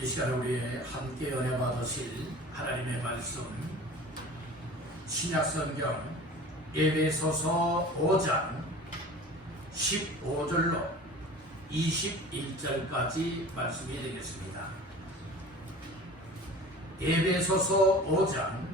이 시간에 우리 함께 은혜 받으실 하나님의 말씀 신약성경 에베소서 5장 15절로 21절까지 말씀이 되겠습니다. 에베소서 5장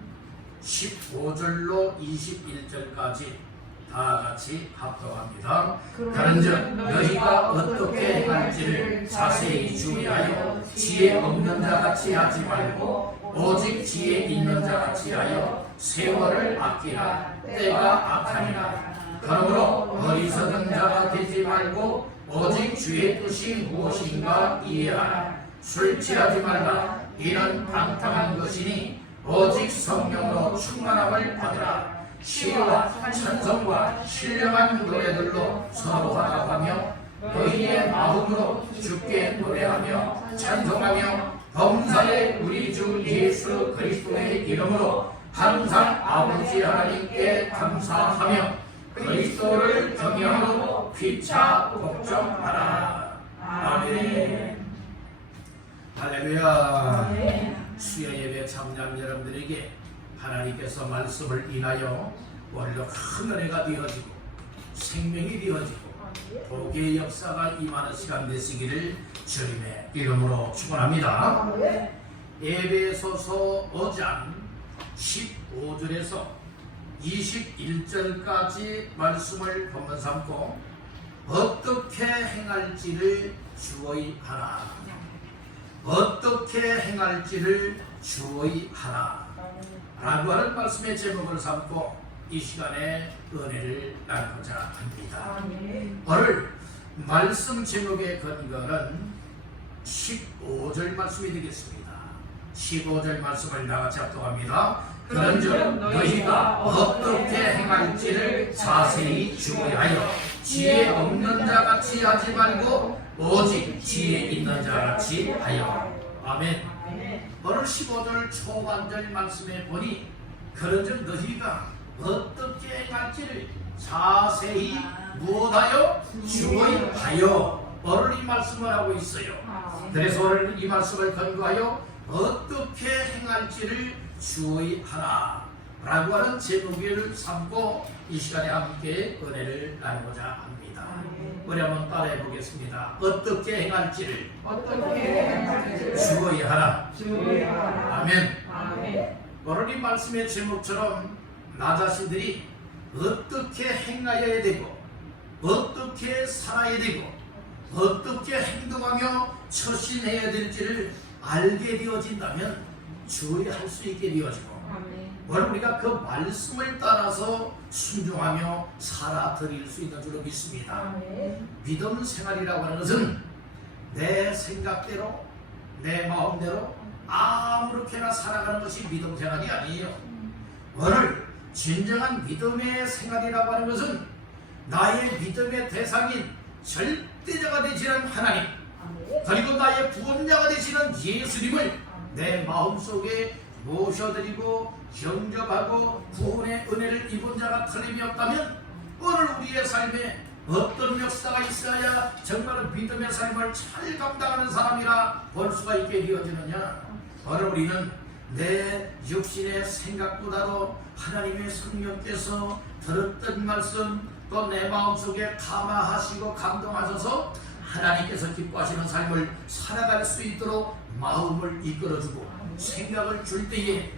15절로 21절까지 다 같이 합독합니다. 그런즉 너희가 어떻게 행할지를 자세히 주의하여 지혜 없는 자같이 하지 말고 오직 지혜 있는 자같이 하여 세월을 아끼라. 때가 악하니라. 그러므로 어리석은 자가 되지 말고 오직 주의 뜻이 무엇인가 이해하라. 술 취하지 말라. 이는 방탕한 것이니 오직 성령으로 충만함을 받으라. 시와 찬송과 신령한 노래들로 서로 화답하며 너희의 마음으로 주께 노래하며 찬송하며 범사의 우리 주 예수 그리스도의 이름으로 항상 아버지 하나님께 감사하며 그리스도를 경외하고 피차 복종하라. 아멘. 할렐루야. 수요 예배 참여한 여러분들에게 하나님께서 말씀을 인하여 오늘도 큰 은혜가 되어지고 생명이 되어지고 복의 역사가 임하는 시간 되시기를 주님의 이름으로 축원합니다. 에베소서 5장 15절에서 21절까지 말씀을 본문 삼고 어떻게 행할지를 주의하라. 어떻게 행할지를 주의하라 라고 하는 말씀의 제목을 삼고 이 시간에 은혜를 나누고자 합니다. 오늘 말씀 제목의 근거는 15절 말씀이 되겠습니다. 15절 말씀을 나같이 합독합니다. 그런즉 너희가 어떻게 행할지를 자세히 주의하여 지혜 없는 자같이 하지 말고 오직 지혜 있는 자같이 하여. 아멘. 오늘 15절 초반절 말씀에 보니 그런즉 너희가 어떻게 행할지를 자세히 무엇하여 주의하여 오늘 이 말씀을 하고 있어요. 그래서 오늘 이 말씀을 근거하여 어떻게 행할지를 주의하라 라고 하는 제목을 삼고 이 시간에 함께 은혜를 나누고자 합니다. 우리 한번 따라해 보겠습니다. 어떻게 행할지를 주의하라. 아멘. 오늘 이 말씀의 제목처럼 나 자신들이 어떻게 행하여야 되고 어떻게 살아야 되고 어떻게 행동하며 처신해야 될지를 알게 되어진다면 주의할 수 있게 되어지고 오늘 우리가 그 말씀을 따라서 순종하며 살아드릴 수 있는 줄로 믿습니다. 믿음 생활이라고 하는 것은 내 생각대로 내 마음대로 아무렇게나 살아가는 것이 믿음 생활이 아니에요. 오늘 진정한 믿음의 생활이라고 하는 것은 나의 믿음의 대상인 절대자가 되시는 하나님 그리고 나의 구원자가 되시는 예수님을 내 마음속에 모셔드리고 영접하고 구원의 은혜를 입은 자가 틀림이 없다면 오늘 우리의 삶에 어떤 역사가 있어야 정말 믿음의 삶을 잘 감당하는 사람이라 볼 수가 있게 되어지느냐. 오늘 우리는 내 육신의 생각보다도 하나님의 성령께서 들었던 말씀 또 내 마음속에 감화하시고 감동하셔서 하나님께서 기뻐하시는 삶을 살아갈 수 있도록 마음을 이끌어주고 생각을 줄 때에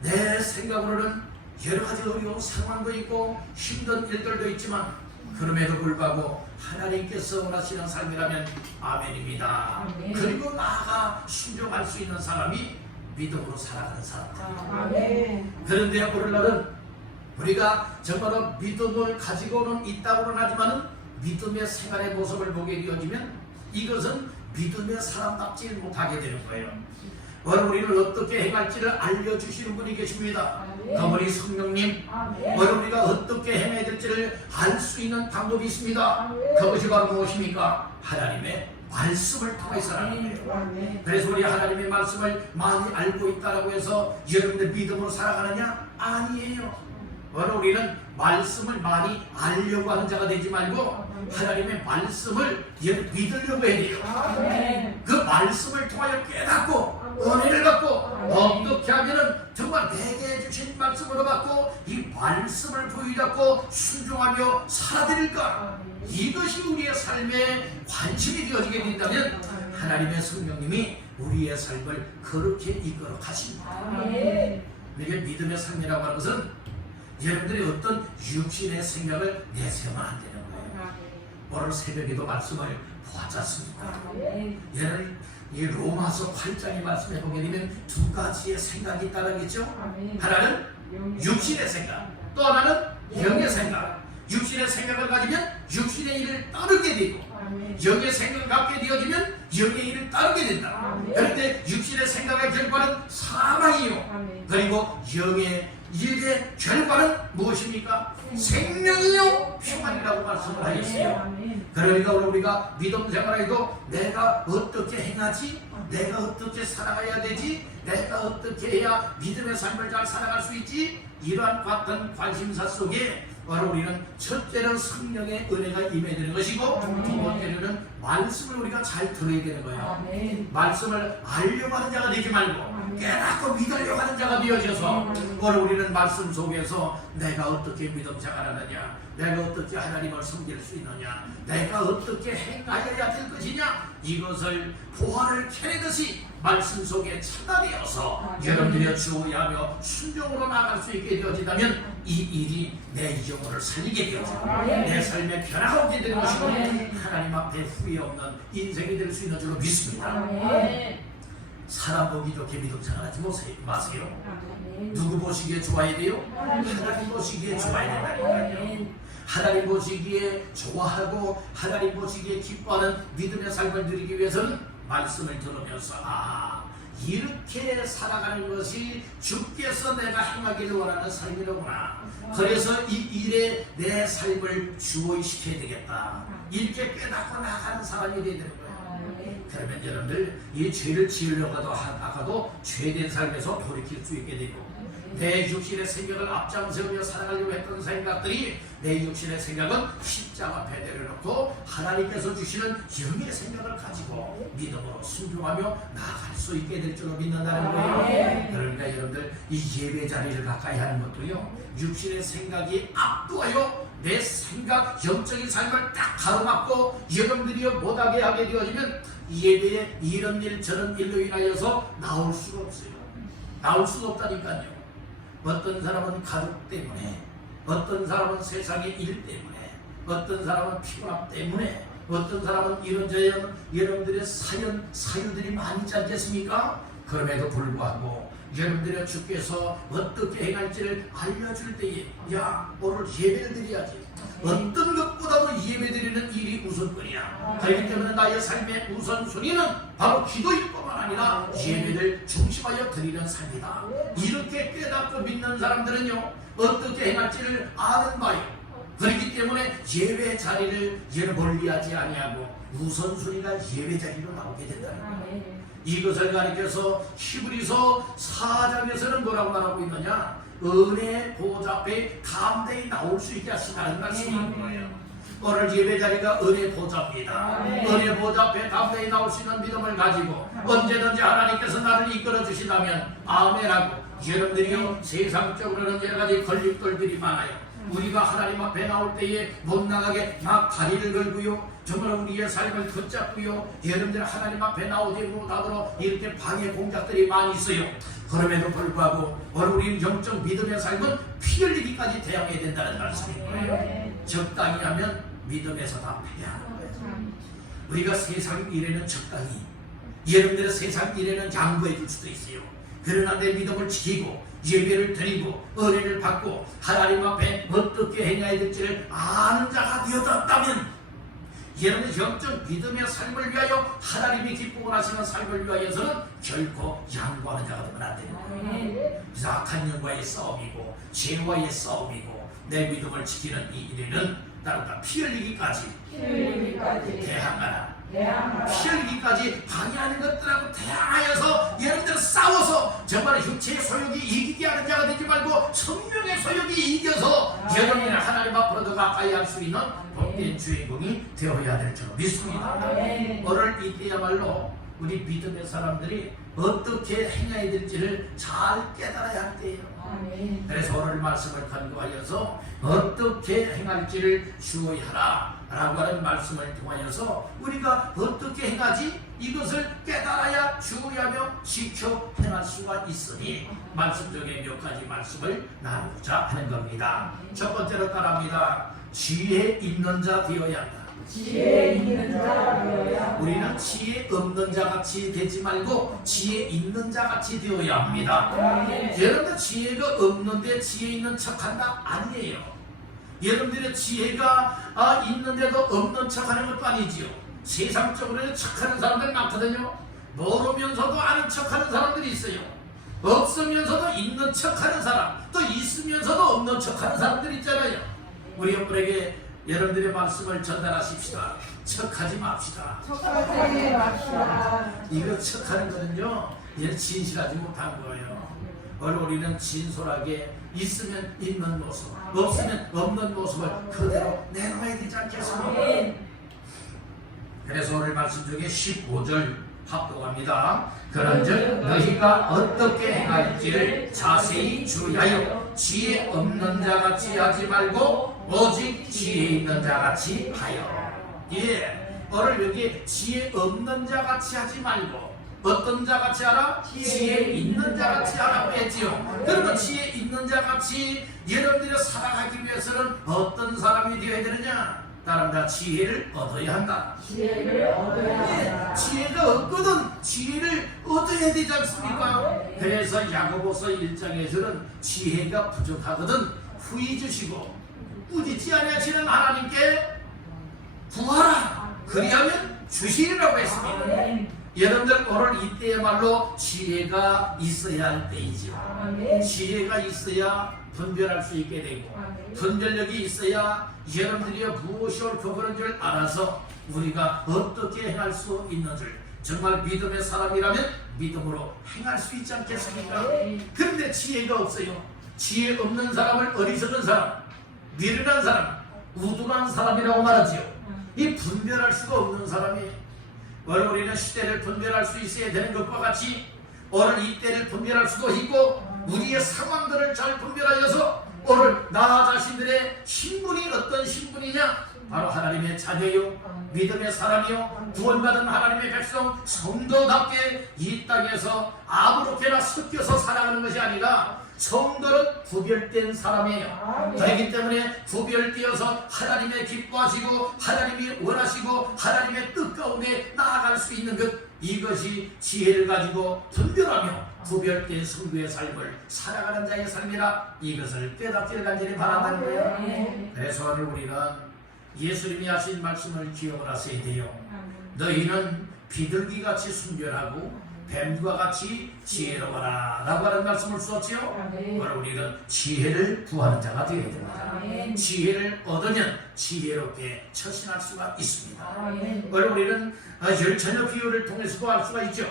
내 생각으로는 여러 가지 어려운 상황도 있고 힘든 일들도 있지만 그럼에도 불구하고 하나님께서 원하시는 삶이라면 아멘입니다. 그리고 나아가 순종할 수 있는 사람이 믿음으로 살아가는 사람입니다. 그런데 오늘날은 우리가 정말로 믿음을 가지고는 있다고는 하지만 믿음의 생활의 모습을 보게 되어지면 이것은 믿음의 사람답지 못하게 되는 거예요. 오늘 우리를 어떻게 행할지를 알려주시는 분이 계십니다. 그분이 성령님. 오늘 우리가 어떻게 행해야 될지를 알 수 있는 방법이 있습니다. 그것이 바로 무엇입니까? 하나님의 말씀을 통해서라는 거예요. 그래서 우리 하나님의 말씀을 많이 알고 있다고 해서 여러분들 믿음으로 살아가느냐? 아니에요. 오늘 우리는 말씀을 많이 알려고 하는 자가 되지 말고 하나님의 말씀을 믿으려고 해야 돼요. 그 말씀을 통하여 깨닫고 은혜를 받고 어떻게 하면은 정말 내게 주신 말씀으로 받고 이 말씀을 부여잡고 순종하며 살아드릴까? 이것이 우리의 삶에 관심이 되어지게 된다면 하나님의 성령님이 우리의 삶을 그렇게 이끌어 가십니다. 이게 믿음의 삶이라고 하는 것은 여러분들이 어떤 육신의 생각을 내세우면 안 되는 거예요. 오늘 새벽에도 말씀을 보았지 않습니까? 여러분 이 로마서 8장의 말씀에 보게 되면 두 가지의 생각이 있다라겠죠. 하나는 육신의 생각, 또 하나는 영의 생각. 육신의 생각을 가지면 육신의 일을 따르게 되고 영의 생각을 갖게 되어지면 영의 일을 따르게 된다. 그런데 육신의 생각의 결과는 사망이요. 그리고 영의 일의 결과는 무엇입니까? 생명이요 평안이라고 말씀을 하셨어요. 그러니까 오늘 우리가 믿음 생활에도 내가 어떻게 행하지? 내가 어떻게 살아가야 되지? 내가 어떻게 해야 믿음의 삶을 잘 살아갈 수 있지? 이러한 같은 관심사 속에 바로 우리는 첫째는 성령의 은혜가 임해야 것이고 두 번째는 말씀을 우리가 잘 들어야 되는 거예요. 말씀을 알려고 하는 자가 되지 말고 깨닫고 믿으려고 하는 자가 되어져서 오늘 우리는 말씀 속에서 내가 어떻게 믿음 생활하느냐, 내가 어떻게 하나님을 섬길 수 있느냐, 내가 어떻게 행하여야 될 것이냐, 이것을 보화를 캐내듯이 말씀 속에 찾아내어서 여러분들이 주의하며 순종으로 나아갈 수 있게 되어진다면 이 일이 내 영혼을 살리게 되어지고 내 삶에 변화가 오게 되는 것이고 하나님 앞에 후회 없는 인생이 될 수 있는 줄로 믿습니다. 사람 보기 좋게 믿음 생활하지 마세요. 누구 보시기에 좋아야 돼요? 하나님 보시기에 좋아야 된다니까요. 하나님 보시기에 좋아하고 하나님 보시기에 기뻐하는 믿음의 삶을 누리기 위해서는 말씀을 들으면서 이렇게 살아가는 것이 주께서 내가 행하기를 원하는 삶이로구나. 그래서 이 일에 내 삶을 주의시켜야 되겠다. 이렇게 깨닫고 나가는 사람이 되야 되는 거예요. 그러면 여러분들 이 죄를 지으려고 하다가도 죄된 삶에서 돌이킬 수 있게 되고 내 육신의 생각을 앞장세우며 살아가려고 했던 생각들이 내 육신의 생각은 십자가 앞에 내려놓고 하나님께서 주시는 영의 생각을 가지고 믿음으로 순종하며 나아갈 수 있게 될 줄로 믿는다는 거예요. 그러니까 여러분들 이 예배 자리를 가까이 하는 것도요, 육신의 생각이 압도하여 내 생각, 영적인 삶을 딱 가로막고 여러분들이 못하게 하게 되어지면 예배에 이런 일 저런 일로 인하여서 나올 수가 없어요. 나올 수가 없다니까요. 어떤 사람은 가족 때문에, 어떤 사람은 세상의 일 때문에, 어떤 사람은 피곤함 때문에, 어떤 사람은 이런저런 여러분들의 사연들이 많이 있지 않겠습니까? 그럼에도 불구하고 여러분들의 주께서 어떻게 행할지를 알려줄 때에 오늘 예배를 드려야지. 어떤 것보다도 예배드리는 일이 우선권이야. 그렇기 때문에 나의 삶의 우선순위는 바로 기도일 뿐만 아니라 예배를 중심하여 드리는 삶이다. 이렇게 깨닫고 믿는 사람들은요, 어떻게 행할지를 아는 바요. 그렇기 때문에 예배 자리를 멀리하지 아니하고 우선순위가 예배 자리로 나오게 된다는 거예요. 이것을 가리켜서 히브리서 4장에서는 뭐라고 말하고 있느냐? 은혜 보좌 앞에 담대히 나올 수 있게 하시다는 말씀인 거예요. 오늘 예배 자리가 은혜 보좌입니다. 은혜 보좌 앞에 담대히 나올 수 있는 믿음을 가지고 언제든지 하나님께서 나를 이끌어 주시다면 아멘하고, 여러분들이요 세상적으로는 여러 가지 걸림돌들이 많아요. 우리가 하나님 앞에 나올 때에 못 나가게 막 다리를 걸고요, 정말 우리의 삶을 붙잡고요, 여러분들 하나님 앞에 나오지 못하도록 이렇게 방해 공작들이 많이 있어요. 그럼에도 불구하고 오늘 우리는 영적 믿음의 삶은 피 흘리기까지 대항해야 된다는 말씀인 거예요. 적당히 하면 믿음에서 다 패하는 거예요. 우리가 세상 일에는 적당히, 여러분들의 세상 일에는 양보해 줄 수도 있어요. 그러나 내 믿음을 지키고 예배를 드리고 은혜를 받고 하나님 앞에 어떻게 행해야 될지를 아는 자가 되었다면 여러분의 영적 믿음의 삶을 위하여 하나님이 기쁘고 하시는 삶을 위하여서는 결코 양보하는 자가 되면 안 되는 거예요. 그래서 악한 영과의 싸움이고 죄와의 싸움이고 내 믿음을 지키는 이 일에는 따로 다 피 흘리기까지 대항하라. 피 흘리기까지 방해하는 것들하고 대항하여서 여러분들 싸워서 정말 육체의 소욕이 이기게 하는 자가 되지 말고 성령의 소욕이 이겨서 여러분이 하나님 앞으로 더 가까이 할 수 있는 복된 주인공이 되어야 될 줄 믿습니다. 오늘 이때야말로 우리 믿음의 사람들이 어떻게 행해야 될지를 잘 깨달아야 할 때예요. 그래서 오늘 말씀을 간구하여서 어떻게 행할지를 주의하라 라고 하는 말씀을 통하여서 우리가 어떻게 행하지? 이것을 깨달아야 주의하며 지켜 행할 수가 있으니 말씀 중에 몇 가지 말씀을 나누고자 하는 겁니다. 첫 번째로 따라합니다. 지혜 있는 자 되어야 한다. 지혜 있는 자 되어야. 우리는 지혜 없는 자 같이 되지 말고 지혜 있는 자 같이 되어야 합니다. 여러분들 지혜가 없는데 지혜 있는 척한다? 아니에요. 여러분들의 지혜가 있는데도 없는 척하는 것도 아니지요. 세상적으로는 척하는 사람들 많거든요. 모르면서도 아는 척하는 사람들이 있어요. 없으면서도 있는 척하는 사람, 또 있으면서도 없는 척하는 사람들이 있잖아요. 우리 여러분에게 여러분들의 말씀을 전달하십시다. 척하지 맙시다. 척하지 맙시다. 이거 척하는 거는요, 얘는 진실하지 못한 거예요. 오늘 우리는 진솔하게 있으면 있는 모습, 없으면 없는 모습을 그대로 내놓아야 되지 않겠습니까? 그래서 오늘 말씀 중에 15절 합독합니다. 그런즉 너희가 어떻게 행할지를 자세히 주의하여 지혜 없는 자같이 하지 말고 오직 지혜 있는 자같이 하여. 오늘 여기 지혜 없는 자같이 하지 말고 어떤 자같이 하라? 지혜 있는 자같이 하라고 했지요. 그러면 지혜 있는 자같이 여러분들이 살아가기 위해서는 어떤 사람이 되어야 되느냐? 따라합니다. 지혜를 얻어야 한다. 지혜를 얻어야 한다. 지혜가 없거든 지혜를 얻어야 되지 않습니까? 그래서 야고보서 1장에서는 지혜가 부족하거든 후히 주시고 꾸짖지 아니하시는 하나님께 구하라 그리하면 주시리라고 했습니다. 여러분들 오늘 이때야말로 지혜가 있어야 할 때이지요. 지혜가 있어야 분별할 수 있게 되고 분별력이 있어야 여러분들이 무엇이 옳고 그런 줄 알아서 우리가 어떻게 행할 수 있는 줄 정말 믿음의 사람이라면 믿음으로 행할 수 있지 않겠습니까? 그런데 지혜가 없어요. 지혜 없는 사람을 어리석은 사람, 미련한 사람, 우둔한 사람이라고 말하지요. 이 분별할 수가 없는 사람이에요. 오늘 우리는 시대를 분별할 수 있어야 되는 것과 같이 오늘 이때를 분별할 수도 있고 우리의 상황들을 잘 분별하여서 오늘 나 자신들의 신분이 어떤 신분이냐? 바로 하나님의 자녀요, 믿음의 사람이요, 구원받은 하나님의 백성, 성도답게 이 땅에서 아무렇게나 섞여서 살아가는 것이 아니라 성도는 구별된 사람이에요. 그렇기 때문에 구별되어서 하나님의 기뻐하시고 하나님이 원하시고 하나님의 뜻 가운데 나아갈 수 있는 것, 이것이 지혜를 가지고 분별하며 구별된 성도의 삶을 살아가는 자의 삶이라 이것을 깨닫기를 간절히 바란다는 거예요. 그래서 오늘 우리는 예수님이 하신 말씀을 기억을 하셔야 돼요. 너희는 비둘기같이 순결하고 뱀과 같이 지혜로워라 라고 하는 말씀을 썼지요. 오늘 우리는 지혜를 구하는 자가 되어야 됩니다. 지혜를 얻으면 지혜롭게 처신할 수가 있습니다. 오늘 우리는 열처녀 비유를 통해서도 알 수가 있죠.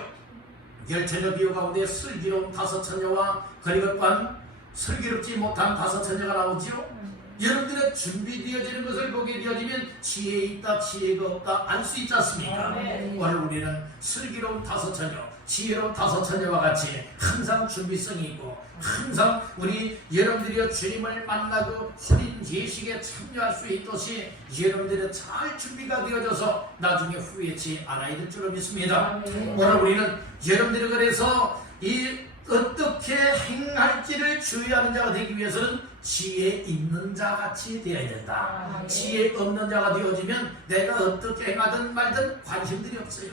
열처녀 비유 가운데 슬기로운 5처녀와 그리고 또한 슬기롭지 못한 5처녀가 나오지요. 여러분들의 준비되어지는 것을 보게 되어지면 지혜 있다 지혜가 없다 알 수 있지 않습니까? 오늘 우리는 슬기로운 5처녀, 지혜로운 5처녀와 같이 항상 준비성이 있고 항상 우리 여러분들이 주님을 만나고 혼인 예식에 참여할 수 있듯이 여러분들이 잘 준비가 되어져서 나중에 후회치 않아야 될 줄로 믿습니다. 오늘 우리는 여러분들이 그래서 이 어떻게 행할지를 주의하는 자가 되기 위해서는 지혜 있는 자같이 되어야 된다. 지혜 없는 자가 되어지면 내가 어떻게 행하든 말든 관심들이 없어요.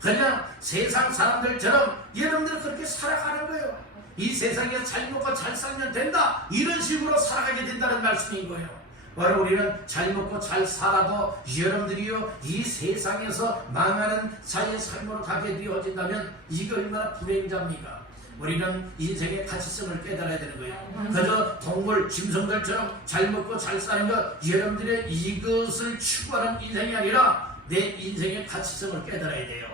그냥 세상 사람들처럼 여러분들은 그렇게 살아가는 거예요. 이 세상에서 잘 먹고 잘 살면 된다, 이런 식으로 살아가게 된다는 말씀인 거예요. 오늘 우리는 잘 먹고 잘 살아도 여러분들이요 이 세상에서 망하는 자의 삶으로 가게 되어진다면 이게 얼마나 불행자입니까? 우리는 인생의 가치성을 깨달아야 되는 거예요. 그저 동물, 짐승들처럼 잘 먹고 잘 사는 것, 여러분들의 이것을 추구하는 인생이 아니라 내 인생의 가치성을 깨달아야 돼요.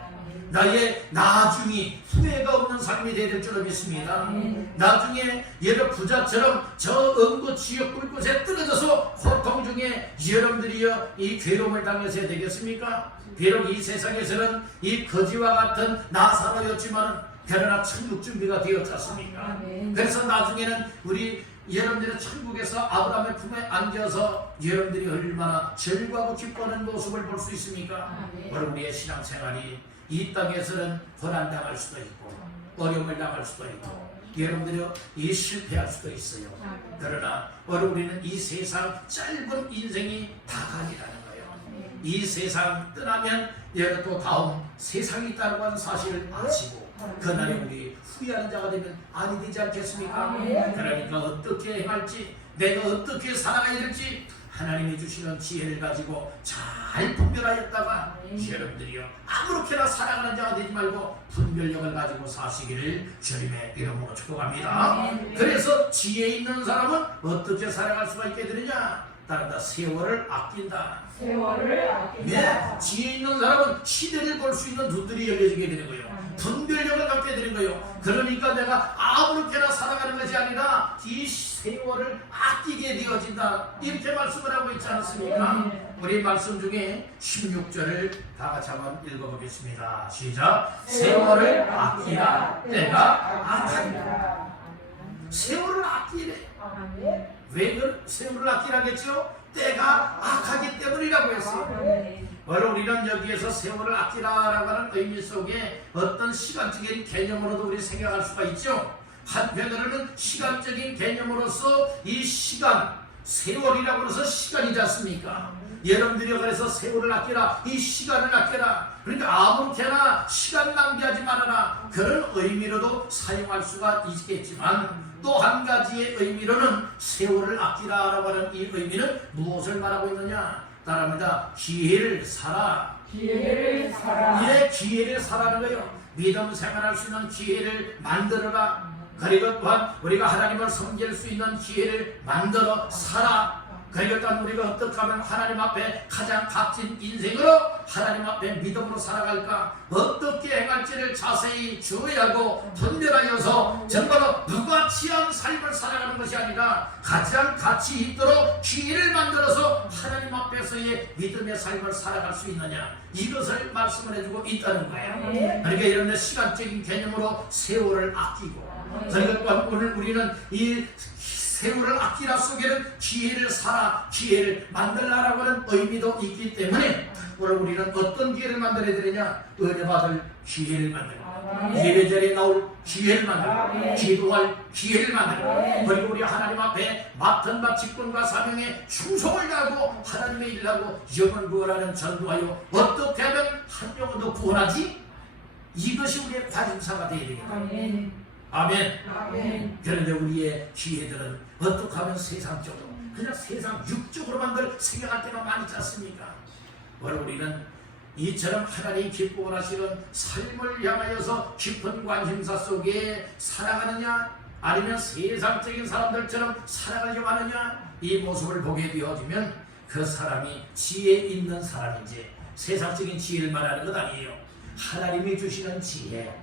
나의 나중이 후회가 없는 삶이 되야 될 줄로 믿습니다. 나중에 예를 부자처럼 저 음부 지옥 불꽃에 떨어져서 고통 중에 여러분들이여 이 괴로움을 당해서야 되겠습니까? 비록 이 세상에서는 이 거지와 같은 나사로였지만 그러나 천국 준비가 되었지 않습니까? 그래서 나중에는 우리 여러분들은 천국에서 아브라함의 품에 안겨서 여러분들이 얼마나 즐거워하고 기뻐하는 모습을 볼 수 있습니까? 바로 우리의 신앙생활이 이 땅에서는 고난당할 수도 있고 어려움을 당할 수도 있고 여러분들이 이 실패할 수도 있어요. 그러나 바로 우리는 이 세상 짧은 인생이 다간이라는 거예요. 이 세상 떠나면 여러분 또 다음 세상이 있다는 건 사실을 아시고 그날에 우리 후회하는 자가 되면 아니 되지 않겠습니까? 그러니까 어떻게 행할지 내가 어떻게 살아가야 될지 하나님이 주시는 지혜를 가지고 잘 분별하였다가 여러분들이요 아무렇게나 살아가는 자가 되지 말고 분별력을 가지고 사시기를 주님의 이름으로 축복합니다. 그래서 지혜 있는 사람은 어떻게 살아갈 수가 있게 되느냐? 따른다 세월을 아낀다. 세월을 아낀다. 네, 지혜 있는 사람은 시대를 볼 수 있는 눈들이 열려지게 되는 거예요. 분별력을 갖게 되는 거예요. 그러니까 내가 아무렇게나 살아가는 것이 아니라 이 세월을 아끼게 되어진다. 이렇게 말씀을 하고 있지 않습니까? 우리 말씀 중에 16절을 다 같이 한번 읽어보겠습니다. 시작. 세월을 아끼라. 때가 악하니라. 세월을 아끼래. 왜 세월을 아끼라겠죠? 때가 악하기 때문이라고 했어요. 바로 우리는 여기에서 세월을 아끼라라고 하는 의미 속에 어떤 시간적인 개념으로도 우리 생각할 수가 있죠. 한편으로는 시간적인 개념으로서 이 시간, 세월이라고 해서 시간이지 않습니까? 여러분들이 그래서 세월을 아끼라, 이 시간을 아끼라. 그러니까 아무렇게나 시간 낭비하지 말아라. 그런 의미로도 사용할 수가 있겠지만 또 한 가지의 의미로는 세월을 아끼라라고 하는 이 의미는 무엇을 말하고 있느냐? 따라합니다. 기회를 살아. 기회를 살아. 예, 기회를 살아는 거예요. 믿음 생활할 수 있는 기회를 만들어라. 그리고 또한 우리가 하나님을 섬길 수 있는 기회를 만들어 살아. 그리고 또한 우리가 어떻게 하면 하나님 앞에 가장 값진 인생으로 하나님 앞에 믿음으로 살아갈까? 어떻게 행할지를 자세히 주의하고 분별하여서 정말로 누가 취한 삶을 살아가는 것이 아니라 가장 가치 있도록 기회를 만들어서 하나님 앞에서의 믿음의 삶을 살아갈 수 있느냐, 이것을 말씀을 해주고 있다는 거예요. 그러니까 이런 시간적인 개념으로 세월을 아끼고, 그리고 또한 오늘 우리는 이 세월을 아끼라 속에는 기회를 살아, 기회를 만들라라고 하는 의미도 있기 때문에 오늘 우리는 어떤 기회를 만들어야 되느냐? 은혜 받을 기회를 만들고, 예배자리에 나올 기회를 만들고, 기도할 기회를 만들고, 그리고 우리 하나님 앞에 맡은 바 직분과 사명에 충성을 다하고 하나님의 일을 하고 영혼 구원하는 전도하여 어떻게 하면 한 영혼도 구원하지? 이것이 우리의 관심사가 되어야 되겠다. 아멘. 아멘. 그런데 우리의 기회들은 어떻게 하면 세상적으로, 그냥 세상 육적으로만 늘 생각할 때가 많이 있지 않습니까? 바로 우리는 이처럼 하나님 기뻐 원하시는 삶을 향하여서 깊은 관심사 속에 살아가느냐, 아니면 세상적인 사람들처럼 살아가려고 하느냐, 이 모습을 보게 되어지면 그 사람이 지혜 있는 사람인지, 세상적인 지혜를 말하는 것 아니에요. 하나님이 주시는 지혜,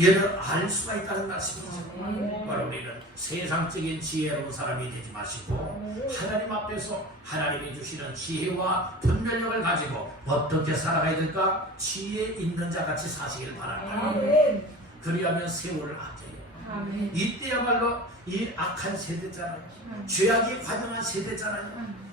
얘를 알 수가 있다는 말씀이죠. 바로 우리는 세상적인 지혜로운 사람이 되지 마시고 하나님 앞에서 하나님이 주시는 지혜와 분별력을 가지고 어떻게 살아가야 될까? 지혜 있는 자같이 사시기를 바랍니다. 그리하면 세월을 아껴요. 이때야말로 이 악한 세대잖아요. 죄악이 관영한 세대잖아요.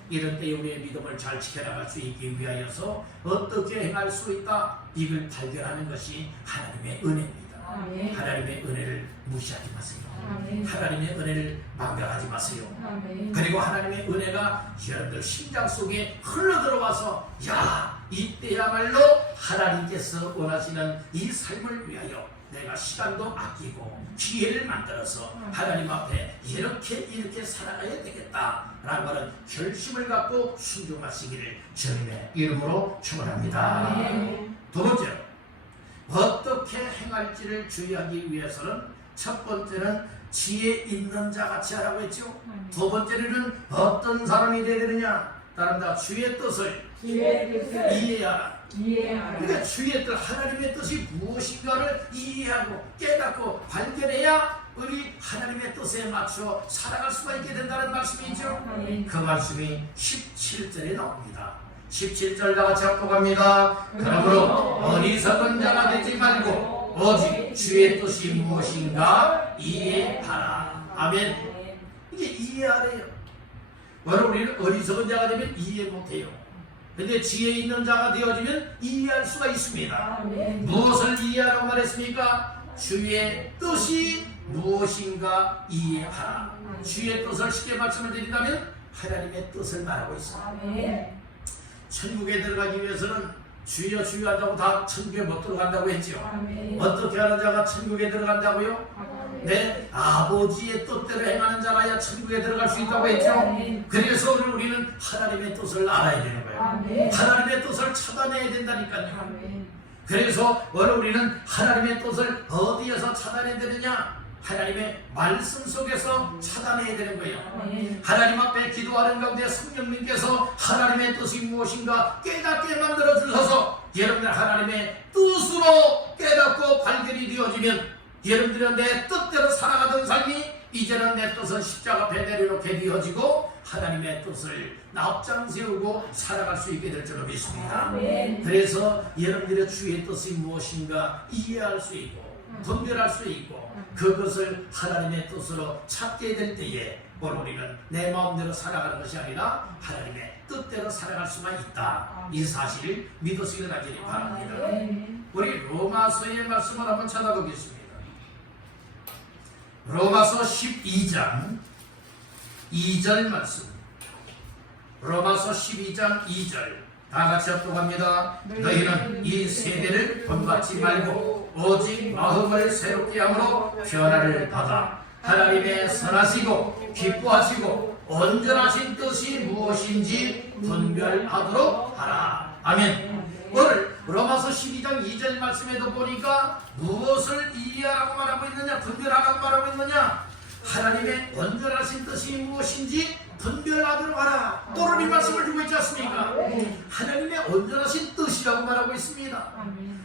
이런 때에 우리의 믿음을 잘 지켜나갈 수 있기 위하여서 어떻게 행할 수 있다, 이걸 발견하는 것이 하나님의 은혜입니다. 하나님의 은혜를 무시하지 마세요. 하나님의 은혜를 망각하지 마세요. 그리고 하나님의 은혜가 여러분들 심장 속에 흘러들어와서, 야, 이때야말로 하나님께서 원하시는 이 삶을 위하여 내가 시간도 아끼고 기회를 만들어서 하나님 앞에 이렇게 살아가야 되겠다라고 하는 결심을 갖고 순종하시기를 주님의 이름으로 축원합니다. 두 번째로, 어떻게 행할지를 주의하기 위해서는 첫 번째는 지혜 있는 자 같이 하라고 했죠. 두 번째는 어떤 사람이 되야 되느냐? 따른다. 주의 뜻을 주의 뜻을 이해하라. 이해하라. 그러니까 주의 뜻, 하나님의 뜻이 무엇인가를 이해하고 깨닫고 발견해야 우리 하나님의 뜻에 맞춰 살아갈 수가 있게 된다는 말씀이죠. 아멘. 그 말씀이 17절에 나옵니다. 17절 다 같이 합독합니다. 그러므로 어리석은 자가 되지 말고 오직 주의 뜻이 무엇인가 이해하라. 아멘. 이게 이해하래요. 바로 우리는 어리석은 자가 되면 이해 못해요. 근데 지혜 있는 자가 되어지면 이해할 수가 있습니다. 아멘. 무엇을 이해하라고 말했습니까? 주의 뜻이 무엇인가 이해하라. 주의 뜻을 쉽게 말씀을 드린다면 하나님의 뜻을 말하고 있습니다. 아멘. 천국에 들어가기 위해서는 주여 주여 한다고 다 천국에 못 들어간다고 했죠. 아멘. 어떻게 하는 자가 천국에 들어간다고요? 내 아버지의 뜻대로 행하는 자라야 천국에 들어갈 수 있다고 했죠. 그래서 오늘 우리는 하나님의 뜻을 알아야 되는 거예요. 아멘. 하나님의 뜻을 찾아내야 된다니까요. 아멘. 그래서 오늘 우리는 하나님의 뜻을 어디에서 찾아내야 되느냐? 하나님의 말씀 속에서 찾아내야 되는 거예요. 아멘. 하나님 앞에 기도하는 가운데 성령님께서 하나님의 뜻이 무엇인가 깨닫게 만들어 주셔서 여러분들 하나님의 뜻으로 깨닫고 발견이 되어지면 여러분들은 내 뜻대로 살아가던 삶이 이제는 내 뜻은 십자가 배대로 이렇게 되어지고 하나님의 뜻을 앞장 세우고 살아갈 수 있게 될 줄로 믿습니다. 아멘. 그래서 여러분들의 주의 뜻이 무엇인가 이해할 수 있고 분별할 수 있고 그것을 하나님의 뜻으로 찾게 될 때에 오늘 우리는 내 마음대로 살아가는 것이 아니라 하나님의 뜻대로 살아갈 수만 있다. 이 사실을 믿으시기 바랍니다. 아멘. 우리 로마서의 말씀을 한번 찾아보겠습니다. 로마서 12장 2절 말씀. 로마서 12장 2절 다 같이 합독합니다. 너희는 이 세대를 본받지 말고 오직 마음을 새롭게 함으로 변화를 받아 하나님의 선하시고 기뻐하시고 온전하신 뜻이 무엇인지 분별하도록 하라. 아멘. 오늘 로마서 12장 2절 말씀에도 보니까 무엇을 이해하라고 말하고 있느냐, 분별하라고 말하고 있느냐, 하나님의 온전하신 뜻이 무엇인지 분별하도록 하라. 또는 이 말씀을 주고 있지 않습니까? 하나님의 온전하신 뜻이라고 말하고 있습니다.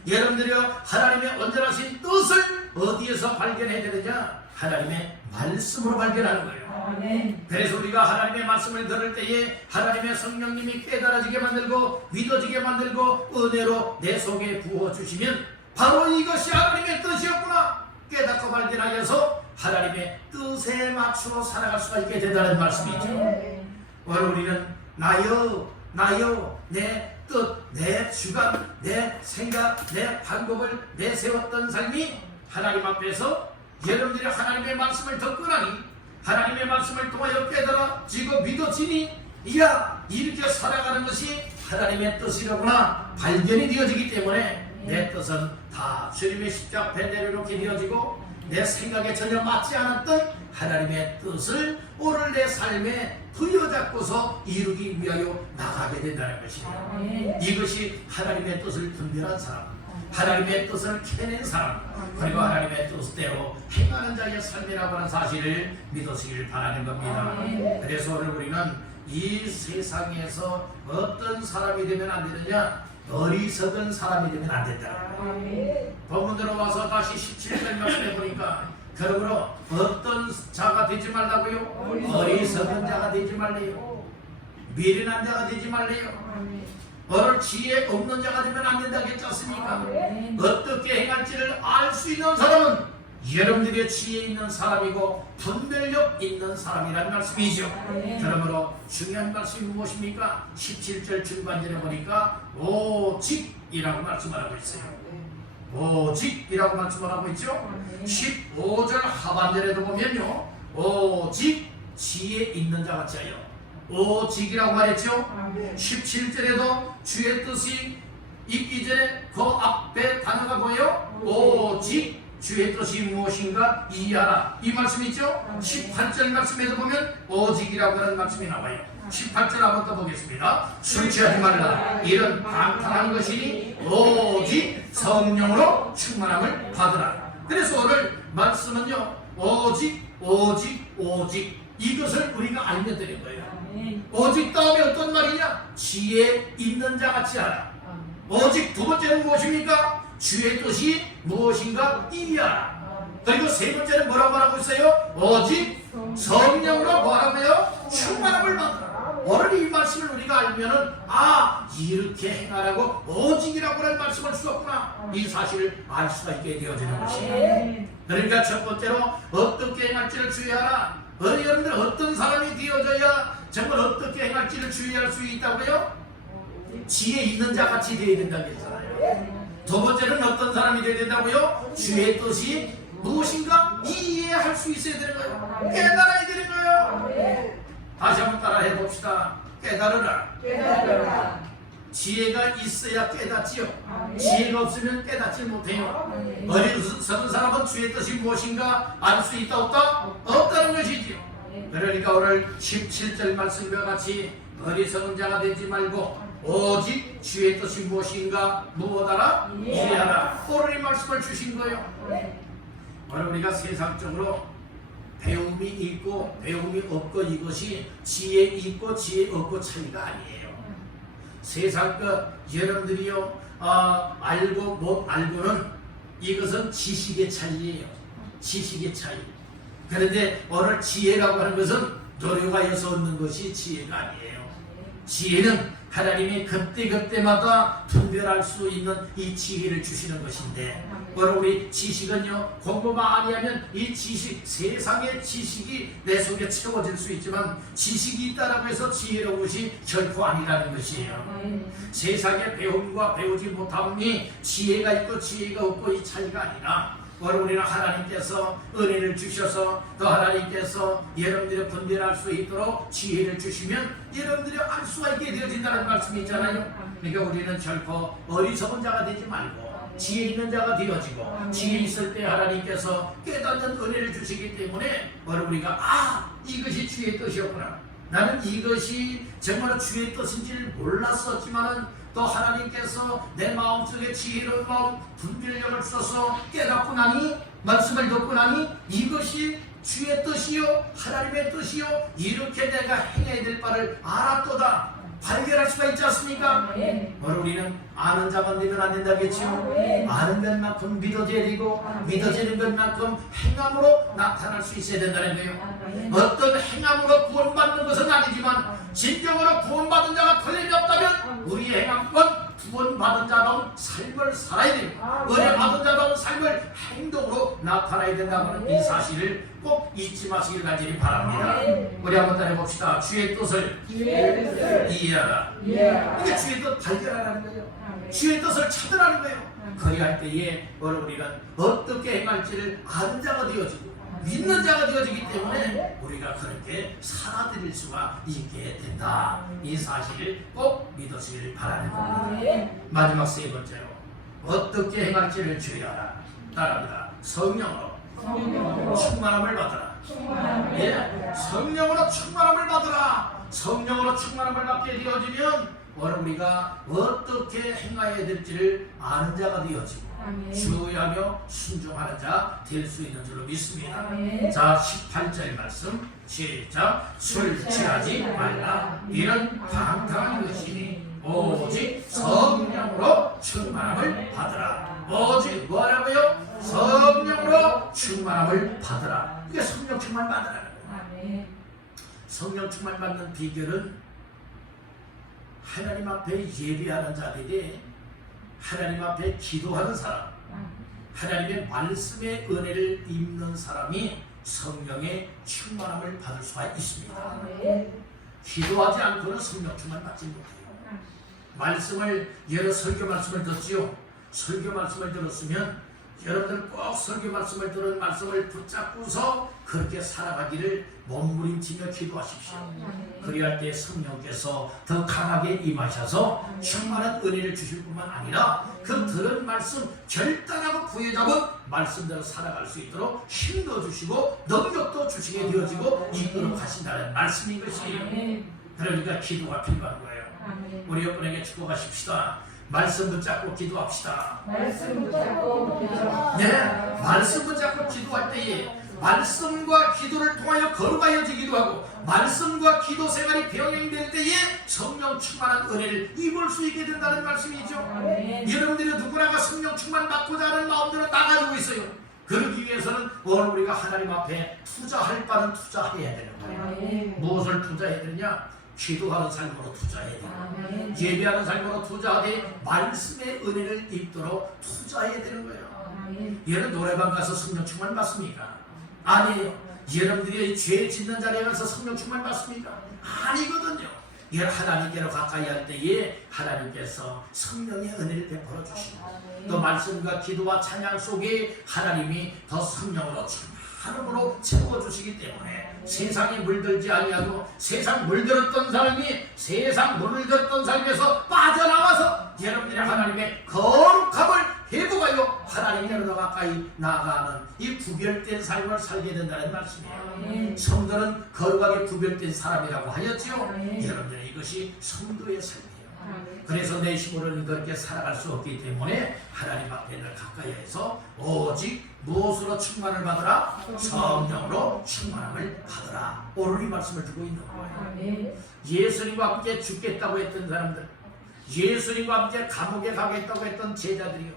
여러분들이요, 하나님의 온전하신 뜻을 어디에서 발견해야 되느냐? 하나님의 말씀으로 발견하는 거예요. 아멘. 그래서 우리가 하나님의 말씀을 들을 때에 하나님의 성령님이 깨달아지게 만들고 믿어지게 만들고 은혜로 내 속에 부어주시면 바로 이것이 하나님의 뜻이었구나 깨닫고 발견하여서 하나님의 뜻에 맞추어 살아갈 수가 있게 된다는 말씀이죠. 오늘 우리는 나요 내 뜻, 내 주관, 내 생각, 내 방법을 내세웠던 삶이 하나님 앞에서 여러분들이 하나님의 말씀을 듣고 나니 하나님의 말씀을 통하여 깨달아지고 믿어지니 이야 이렇게 살아가는 것이 하나님의 뜻이로구나 발견이 되어지기 때문에 내 뜻은 다 주님의 십자가 배대로 이렇게 되어지고 내 생각에 전혀 맞지 않았던 하나님의 뜻을 오늘 내 삶에 부여잡고서 이루기 위하여 나가게 된다는 것이에요. 이것이 하나님의 뜻을 분별한 사람, 하나님의 뜻을 캐낸 사람, 그리고 하나님의 뜻대로 행하는 자의 삶이라고 하는 사실을 믿으시길 바라는 겁니다. 그래서 오늘 우리는 이 세상에서 어떤 사람이 되면 안 되느냐? 어리석은 사람이 되면 안 된다. 본문 들어와서 다시 17절 말씀해 보니까 그러므로 어떤 자가 되지 말라고요? 어리석은 자가 되지 말래요. 미련한 자가 되지 말래요. 오늘 지혜 없는 자가 되면 안 된다고 했지 않습니까? 어떻게 행할지를 알 수 있는 사람은 여러분들의 지혜 있는 사람이고 분별력 있는 사람이라는 말씀이죠. 그러므로 중요한 말씀이 무엇입니까? 17절 중반절에 보니까 오직이라고 말씀하고 있어요. 오직이라고 말씀하고 있죠. 15절 하반절에도 보면요, 오직 지혜 있는 자 같이 하여 오직이라고 말했죠. 17절에도 주의 뜻이 있기 전에 그 앞에 단어가 뭐예요? 오직 주의 뜻이 무엇인가 이해하라 이 말씀이 있죠. 18절 말씀에도 보면 오직이라고 하는 말씀이 나와요. 18절 한번 더 보겠습니다. 술 취하지 말라 이런 방탕한 것이니 오직 성령으로 충만함을 받으라. 그래서 오늘 말씀은요, 오직 이것을 우리가 알면 되는 거예요. 아멘. 오직 다음에 어떤 말이냐? 지혜 있는 자 같이 하라. 오직 두 번째는 무엇입니까? 주의 뜻이 무엇인가 이해하라. 그리고 세 번째는 뭐라고 말하고 있어요? 오직 성령으로 뭐하라고요? 충만함을 받으라. 오늘 이 말씀을 우리가 알면은 이렇게 행하라고 오직이라고 하는 말씀을 주었구나, 이 사실을 알 수가 있게 되어지는 것이에요. 아멘. 그러니까 첫 번째로 어떻게 행할지를 주의하라. 여러분들 어떤 사람이 되어져야 정말 어떻게 행할지를 주의할 수 있다고요? 지혜 있는 자 같이 되어야 된다고 했잖아요. 두 번째는 어떤 사람이 되어야 된다고요? 주의 뜻이 무엇인가 이해할 수 있어야 되는 거예요. 깨달아야 되는 거예요. 다시 한번 따라 해봅시다. 깨달으라. 깨달으라. 지혜가 있어야 깨닫지요. 아멘. 지혜가 없으면 깨닫지 못해요. 아멘. 어리석은 사람은 주의 뜻이 무엇인가 알 수 있다 없다? 없다는 것이지요. 그러니까 오늘 17절 말씀과 같이 어리석은 자가 되지 말고 오직 주의 뜻이 무엇인가 무엇하라? 이해하라. 오늘 이 말씀을 주신 거예요. 오늘 우리가 세상적으로 배움이 있고 배움이 없고 이것이 지혜 있고 지혜 없고 차이가 아니에요. 세상 것 여러분들이요 알고 못 알고는 이것은 지식의 차이예요. 지식의 차이. 그런데 오늘 지혜라고 하는 것은 노력하여서 얻는 것이 지혜가 아니에요. 지혜는 하나님이 그때그때마다 분별할 수 있는 이 지혜를 주시는 것인데, 바로 우리 지식은요, 공부 많이 하면 이 지식, 세상의 지식이 내 속에 채워질 수 있지만 지식이 있다라고 해서 지혜로운 것이 결코 아니라는 것이에요. 세상의 배움과 배우지 못함이 지혜가 있고 지혜가 없고 이 차이가 아니라, 바로 우리는 하나님께서 은혜를 주셔서 또 하나님께서 여러분들이 분별할 수 있도록 지혜를 주시면 여러분들이 알 수가 있게 되어진다는 말씀이 있잖아요. 그러니까 우리는 결코 어리석은 자가 되지 말고 지혜 있는 자가 되어지고, 지혜 있을 때 하나님께서 깨닫는 은혜를 주시기 때문에 바로 우리가 이것이 주의 뜻이었구나, 나는 이것이 정말 주의 뜻인지를 몰랐었지만은 또 하나님께서 내 마음속에 지혜로운 마음, 분별력을 주셔서 깨닫고 나니, 말씀을 듣고 나니 이것이 주의 뜻이요 하나님의 뜻이요 이렇게 내가 행해야 될 바를 알았도다 발견할 수가 있지 않습니까? 바로 우리는 아는 자만 되면 안 된다겠지요. 아는 것만큼 믿어져야 되고 믿어지는 것만큼 행함으로 나타날 수 있어야 된다는 거예요. 어떤 행함으로 구원받는 것은 아니지만 진정으로 구원받은 자가 틀림이 없다면 우리의 행함권 구원받은 자다운 삶을 살아야 됩니다. 은혜 받은 자다운 삶을 행동으로 나타나야 된다는 이 사실을 꼭 잊지 마시길 간절히 바랍니다. 우리 한번 따라 해봅시다. 주의 뜻을 이해하라. 이게 주의 뜻 발견하라는 거예요. 주의 뜻을 찾으라는 거예요. 그리할 때에 우리는 어떻게 행할지를 아는 자가 되어지고 믿는 자가 되어지기 때문에 우리가 그렇게 살아드릴 수가 있게 된다. 이 사실을 꼭 믿으시길 바라는 겁니다. 마지막 세 번째로 어떻게 행할지를 주의하라. 따라합니다. 성령으로 충만함을 받으라. 성령으로 충만함을 받으라. 성령으로 충만함을 받게 되어지면 우리가 어떻게 행해야 될지를 아는 자가 되어지고 주의하며 순종하는 자 될 수 있는 줄로 믿습니다. 자, 18절 말씀 시작. 술 취하지 말라. 이는 방탕한 것이니 오직 성령으로 충만함을 받으라. 오직 뭐라고요? 성령으로 충만함을 받으라. 이게 성령 충만 받으라는 거예요. 성령 충만 받는 비결은 하나님 앞에 예배하는 자들이, 하나님 앞에 기도하는 사람, 하나님의 말씀의 은혜를 입는 사람이 성령의 충만함을 받을 수가 있습니다. 기도하지 않고는 성령 충만 받지 못해요. 말씀을, 여러 설교 말씀을 듣지요. 설교 말씀을 들었으면 여러분들 꼭 설교 말씀을 들은 말씀을 붙잡고서 그렇게 살아가기를 몸부림치며 기도하십시오. 그리할 때 성령께서 더 강하게 임하셔서 충만한 은혜를 주실 뿐만 아니라 그 들은 말씀 결단하고 부여잡은 말씀대로 살아갈 수 있도록 힘도 주시고 능력도 주시게 되어지고 이끌어 가신다는 말씀인 것이에요. 그러니까 기도가 필요한 거예요. 우리 여러분에게 축복하십시다. 말씀 붙잡고 기도합시다. 말씀 붙잡고 기도합시다. 네, 말씀 붙잡고 기도할 때에 말씀과 기도를 통하여 거룩하여지기도 하고 말씀과 기도 생활이 병행될 때에 성령 충만한 은혜를 입을 수 있게 된다는 말씀이죠. 여러분들이 누구나가 성령 충만 받고자 하는 마음들은 다 가지고 있어요. 그러기 위해서는 오늘 우리가 하나님 앞에 투자할 바는 투자해야 되는 거예요. 무엇을 투자해야 되느냐? 기도하는 삶으로 투자해야 돼요. 예배하는 삶으로 투자하되 말씀의 은혜를 입도록 투자해야 되는 거예요. 여러분 노래방 가서 성령 충만 받습니까? 아니에요. 여러분들이 죄 짓는 자리에 가서 성령 충만 받습니까? 아니거든요. 여러분 하나님께로 가까이 할 때에 하나님께서 성령의 은혜를 베풀어 주시고 또 말씀과 기도와 찬양 속에 하나님이 더 성령으로 하늘으로 채워주시기 때문에 세상에 물들지 아니하고 세상 물들었던 삶이 세상 물들었던 삶에서 빠져나와서 여러분들이 하나님의 거룩함을 회복하여 하나님께로 가까이 나아가는 이 구별된 삶을 살게 된다는 말씀이에요. 성도는 거룩하게 구별된 사람이라고 하였지요. 여러분들 이것이 성도의 삶이에요. 그래서 내 힘으로는 그렇게 살아갈 수 없기 때문에 하나님 앞에 늘 가까이 해서 오직 무엇으로 충만을 받으라? 성령으로 충만함을 받으라. 오늘 이 말씀을 주고 있는 거예요. 예수님과 함께 죽겠다고 했던 사람들, 예수님과 함께 감옥에 가겠다고 했던 제자들이요,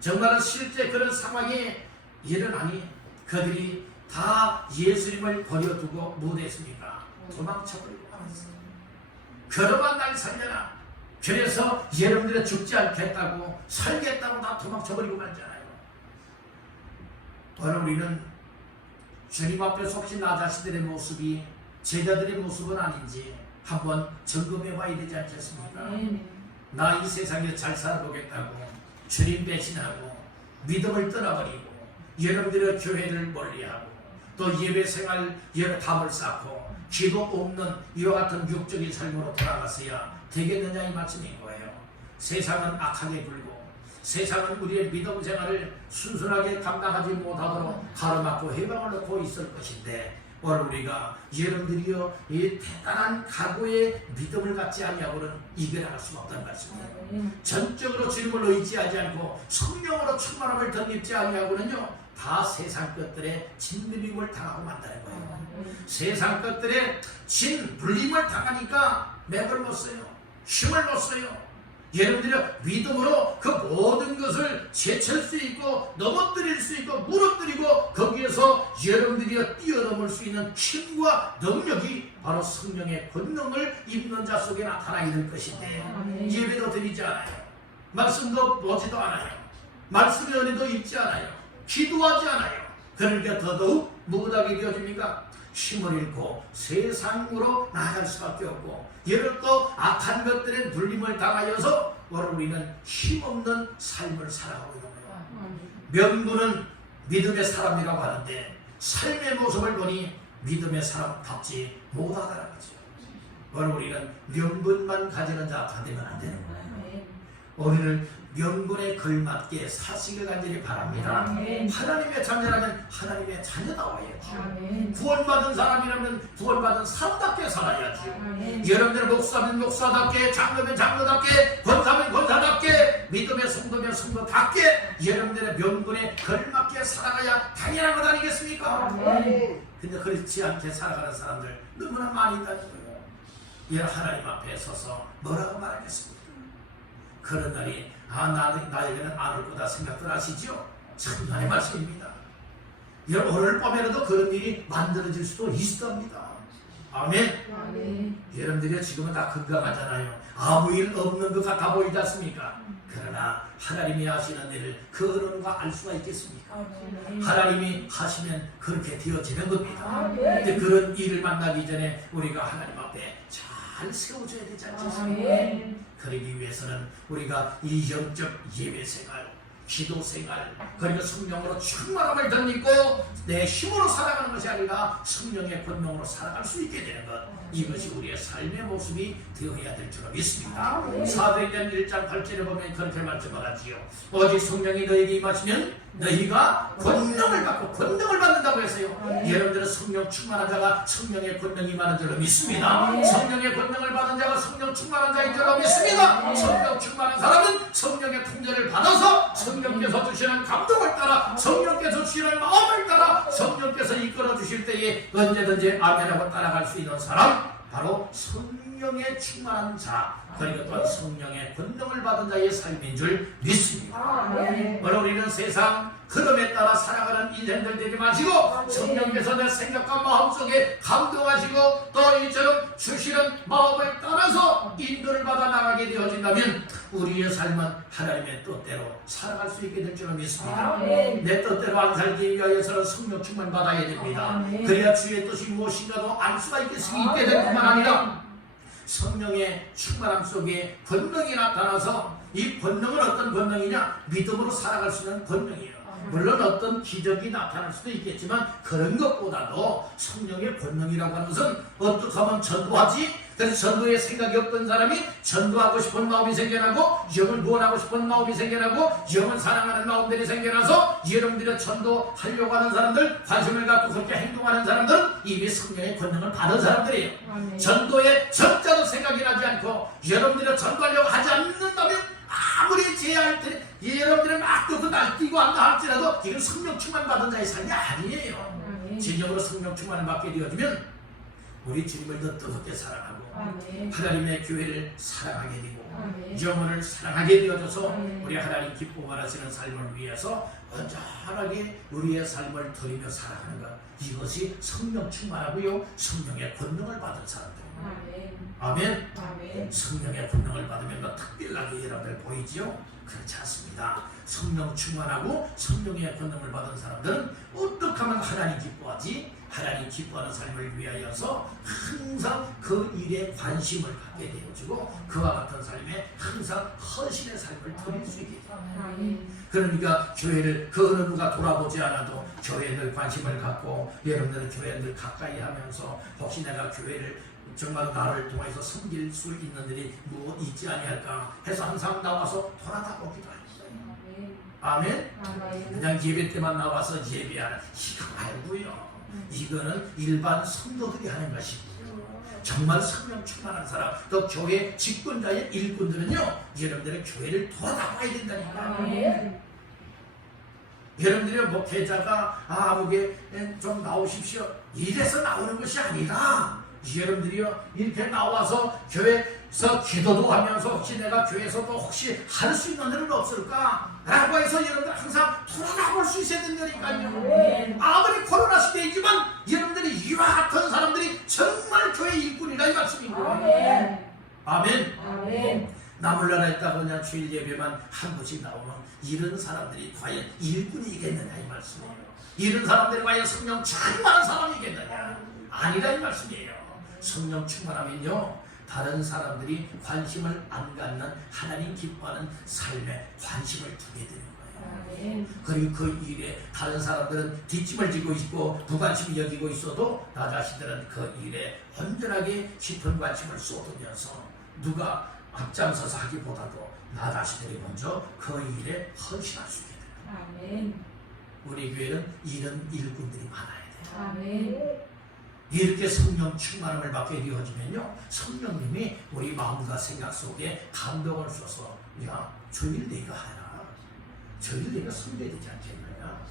정말은 실제 그런 상황에 일어나니 그들이 다 예수님을 버려두고 무엇했습니까? 도망쳐버리고 말았어요. 그러만 날 살려라. 그래서 여러분들이 죽지 않겠다고 살겠다고 다 도망쳐버리고 말잖아요. 오늘 우리는 주님 앞에 속신 나 자신들의 모습이 제자들의 모습은 아닌지 한번 점검해 봐야 되지 않겠습니까? 나 이 세상에 잘 살아보겠다고 주님 배신하고 믿음을 떠나버리고 여러분들의 교회를 멀리하고 또 예배 생활 여러 담을 쌓고 기도 없는 이와 같은 육적인 삶으로 돌아가서야 되겠느냐 이 말씀인 거예요. 세상은 악하게 굴고 세상은 우리의 믿음 생활을 순순하게 감당하지 못하도록 가로막고 해방을 놓고 있을 것인데 오늘 우리가 여러분들이요 이 대단한 각오의 믿음을 갖지 아니하고는 이겨나갈 수가 없다는 말씀이에요. 전적으로 주님을 의지하지 않고 성령으로 충만함을 덧입지 아니하고는요 다 세상 것들에 짓눌림을 당하고 만다는 거예요. 세상 것들에 짓눌림을 당하니까 맥을 못 써요. 힘을 못 써요. 여러분들이 믿음으로 그 모든 것을 제칠 수 있고 넘어뜨릴 수 있고 무너뜨리고 거기에서 여러분들이 뛰어넘을 수 있는 힘과 능력이 바로 성령의 권능을 입는 자 속에 나타나 있는 것인데 예배도 드리지 않아요. 말씀도 보지도 않아요. 말씀의 은혜도 읽지 않아요. 기도하지 않아요. 그러니까 더더욱 무엇하게 되어집니까? 힘을 잃고 세상으로 나아갈 수밖에 없고 예를 또 악한 것들의 눌림을 당하여서 오늘 우리는 힘없는 삶을 살아가고 있는 거예요. 명분은 믿음의 사람이라고 하는데 삶의 모습을 보니 믿음의 사람답지 못하다는 거죠. 오늘 우리는 명분만 가지는 자가 되면 안 되는 거예요. 오늘 명분에 걸맞게 사시길 간절히 바랍니다. 하나님의 자녀라면 하나님의 자녀다워야죠. 구원받은 사람이라면 구원받은 사람답게 살아야죠. 여러분들 목사면 목사답게, 장로면 장로답게, 권사면 권사답게, 믿음의 성도면 성도답게 여러분들의 명분에 걸맞게 살아가야 당연한 것 아니겠습니까? 근데 그렇지 않게 살아가는 사람들 너무나 많이 있다는 거예요. 여러분 하나님 앞에 서서 뭐라고 말하겠습니까? 그런 날이 나에게는 안 올 거다 생각들 하시죠? 참나의 말씀입니다. 여러분 오늘 밤에라도 그런 일이 만들어질 수도 있습니다. 아멘. 여러분들이 지금은 다 건강하잖아요. 아무 일 없는 것 같아 보이지 않습니까? 그러나 하나님이 하시는 일을 그 어른과 알 수가 있겠습니까? 하나님이 하시면 그렇게 되어지는 겁니다. 근데 그런 일을 만나기 전에 우리가 하나님 앞에 잘 세워줘야 되지 않겠습니까? 그러기 위해서는 우리가 이 영적 예배 생활, 기도 생활, 그리고 성령으로 충만함을 덧입고 내 힘으로 살아가는 것이 아니라 성령의 권능으로 살아갈 수 있게 되는 것, 이것이 우리의 삶의 모습이 되어야 될 줄 믿습니다. 사도행전 1장 8절에 보면 그렇게 말씀하지요. 오직 성령이 너에게 임하시면 너희가 권능을 받고 권능을 받는다고 했어요. 여러분들은 성령 충만한 자가 성령의 권능이 임하는 줄로 믿습니다. 성령의 권능을 받은 자가 성령 충만한 자인 줄로 믿습니다. 성령 충만한 사람은 성령의 통제를 받아서 성령께서 주시는 감동을 따라 성령께서 주시는 마음을 따라 성령께서 성령께서 이끌어 주실 때에 언제든지 아멘하고 따라갈 수 있는 사람, 바로 성령의 충만한 자, 그리고 또한 성령의 권능을 받은 자의 삶인 줄 믿습니다. 아멘. 오늘 우리는 세상 흐름에 따라 살아가는 인생들 되지 마시고 성령께서 내 생각과 마음속에 감동하시고 또 이처럼 주시는 마음을 따라서 인도를 받아 나가게 되어진다면 우리의 삶은 하나님의 뜻대로 살아갈 수 있게 될 줄 믿습니다. 아멘. 내 뜻대로 안 살기 위하여서는 성령 충만 받아야 됩니다. 아멘. 그래야 주의 뜻이 무엇인가도 알 수가 있게 될 뿐만 아니라 성령의 충만함 속에 권능이 나타나서 이 권능은 어떤 권능이냐? 믿음으로 살아갈 수 있는 권능이에요. 물론 어떤 기적이 나타날 수도 있겠지만 그런 것보다도 성령의 권능이라고 하는 것은 어떻게 하면 전도하지? 그래서 전도에 생각이 없던 사람이 전도하고 싶은 마음이 생겨나고 영을 구원하고 싶은 마음이 생겨나고 영을 사랑하는 마음들이 생겨나서 여러분들의 전도하려고 하는 사람들, 관심을 갖고 그렇게 행동하는 사람들은 이미 성령의 권능을 받은 사람들이에요. 아멘. 전도에 적자도 생각이 나지 않고 여러분들이 전도하려고 하지 않는다면 아무리 제할 때 여러분들은 막 또 그 날뛰고 한다 할지라도 이건 성령 충만 받은 자의 삶이 아니에요. 아멘. 진정으로 성령 충만을 받게 되어지면 우리 주님을 더 뜨겁게 사랑하고 아멘. 하나님의 교회를 사랑하게 되고 아멘. 영혼을 사랑하게 되어져서 아멘. 우리 하나님 기뻐하시는 삶을 위해서 온전하게 우리의 삶을 드리며 살아가는 것, 이것이 성령 충만하고요 성령의 권능을 받은 사람들. 아멘. 아멘. 아멘. 성령의 권능을 받으면 뭐 특별하게 여러분들 보이지요? 그렇지 않습니다. 성령 충만하고 성령의 권능을 받은 사람들은 어떻게 하면 하나님 기뻐하지? 하나님 기뻐하는 삶을 위하여서 항상 그 일에 관심을 갖게 되어지고 그와 같은 삶에 항상 헌신의 삶을 드릴 수 있게 됩니다. 아멘. 그러니까 교회를 그 어느 누가 돌아보지 않아도 교회를 관심을 갖고 여러분들은 교회를 가까이 하면서 혹시 내가 교회를 정말 나를 통해서 섬길 수 있는 일이 무엇 있지 아니할까 해서 항상 나와서 돌아다보기도 했어요. 아멘. 아멘. 그냥 예배 때만 나와서 예배하는 이거 말고요. 이거는 일반 성도들이 하는 것이고요. 정말 성령 충만한 사람, 또 교회 직분자의 일꾼들은요, 여러분들의 교회를 돌아다봐야 된다니까. 아멘. 여러분들의 목회자가 아무게 좀 나오십시오 이래서 나오는 것이 아니라 여러분들이요 이렇게 나와서 교회에서 기도도 하면서 혹시 내가 교회에서도 혹시 할 수 있는 일은 없을까? 라고 해서 여러분들 항상 돌아볼 수 있어야 된다니까요. 아멘. 아무리 코로나 시대이지만 여러분들이 이와 같은 사람들이 정말 교회 일꾼이라 이 말씀이고. 아멘. 아멘. 아멘. 나물러라 그냥 주일 예배만 한 번씩 나오면 이런 사람들이 과연 일꾼이겠느냐 이 말씀이에요. 이런 사람들이 과연 성령 충만한 사람이겠느냐? 아니라 이 말씀이에요. 성령 충만하면요 다른 사람들이 관심을 안 갖는 하나님 기뻐하는 삶에 관심을 두게 되는 거예요. 아멘. 그리고 그 일에 다른 사람들은 뒷짐을 지고 있고 무관심을 여기고 있어도 나 자신들은 그 일에 온전하게 깊은 관심을 쏟으면서 누가 앞장서서 하기보다도 나 자신들이 먼저 그 일에 헌신할 수 있게 돼요. 아멘. 우리 교회는 이런 일꾼들이 많아야 돼요. 아멘. 이렇게 성령 충만함을 받게 되어지면요 성령님이 우리 마음과 생각 속에 감동을 줘서 야 저일 내가 하라, 저일 내가 섬겨야 되지 않겠느냐,